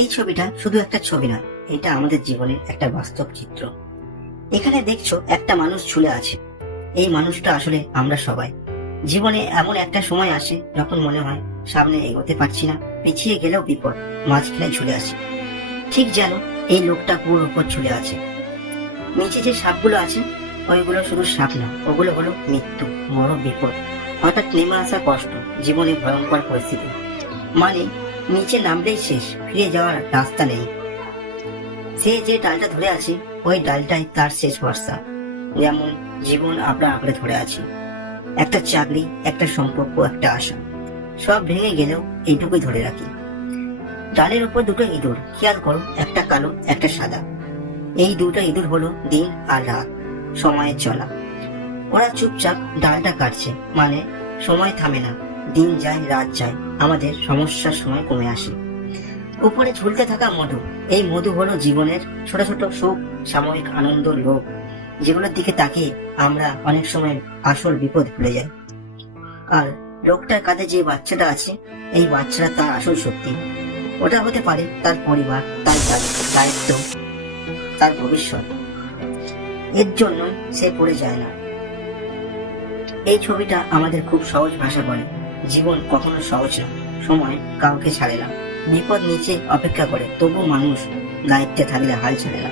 এই ছবিটা শুধু একটা ছবি নয়, এটা আমাদের জীবনের একটা বাস্তব চিত্র। এখানে দেখছো একটা মানুষ ঝুলে আছে। এই মানুষটা আসলে আমরা সবাই। জীবনে এমন একটা সময় আসে যখন মনে হয় সামনে এগোতে পারছি না, পিছিয়ে গেলেও বিপদ, মাঝখানে ঝুলে আছি। ঠিক যেন এই লোকটা কুয়োর উপর ঝুলে আছে। নিচে যে সাপগুলো আছে ওইগুলো শুধু সাপ না, ওগুলো হলো মৃত্যু, বড় বিপদ, হঠাৎ নেমে আসা কষ্ট, জীবনে ভয়ঙ্কর পরিস্থিতি। মানে নিচে নামলেই শেষ, ফিরে যাওয়ার রাস্তা নেই। সে যে ডালটা ধরে আছে ওই ডালটাই তার শেষ ভরসা। যেমন জীবন আপনা আঁকড়ে ধরে আছে। একটা চাকরি, একটা সম্পর্ক, একটা আশা, সব ভেঙে গেলেও এইটুকুই ধরে রাখি। ডালের উপর দুটো ইঁদুর, খেয়াল করো, একটা কালো একটা সাদা। এই দুটো ইঁদুর হলো দিন আর রাত, সময়ের চলা। ওরা চুপচাপ ডালটা কাটছে, মানে সময় থামে না, দিন যায় রাত যায়, আমাদের সমস্যার সময় কমে আসে। উপরে ঝুলতে থাকা মধু, এই মধু হলো জীবনের ছোট ছোট সুখ, সাময়িক আনন্দ, লোভ, যেগুলোর দিকে তাকিয়ে আমরা অনেক সময় আসল বিপদ ভুলে যাই। আর লোকটার কাঁধে যে বাচ্চাটা আছে, এই বাচ্চাটা তার আসল শক্তি। ওটা হতে পারে তার পরিবার, তার দায়িত্ব, তার ভবিষ্যৎ। এর জন্য সে পড়ে যায় না। এই ছবিটা আমাদের খুব সহজ ভাষা বলে, জীবন কখনো সহজ না, সময় কাউকে ছাড়ে না, বিপদ নিচে অপেক্ষা করে, তবু মানুষ দায়িত্বে থাকলে হাল ছাড়ে না।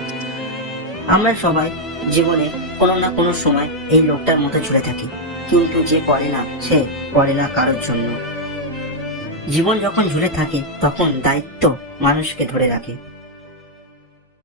আমরা সবাই জীবনে কোনো না কোনো সময় এই লোকটার মতো ঝুলে থাকি, কিন্তু যে পড়ে না সে পড়ে না কারোর জন্য। জীবন যখন ঝুলে থাকে তখন দায়িত্ব মানুষকে ধরে রাখে।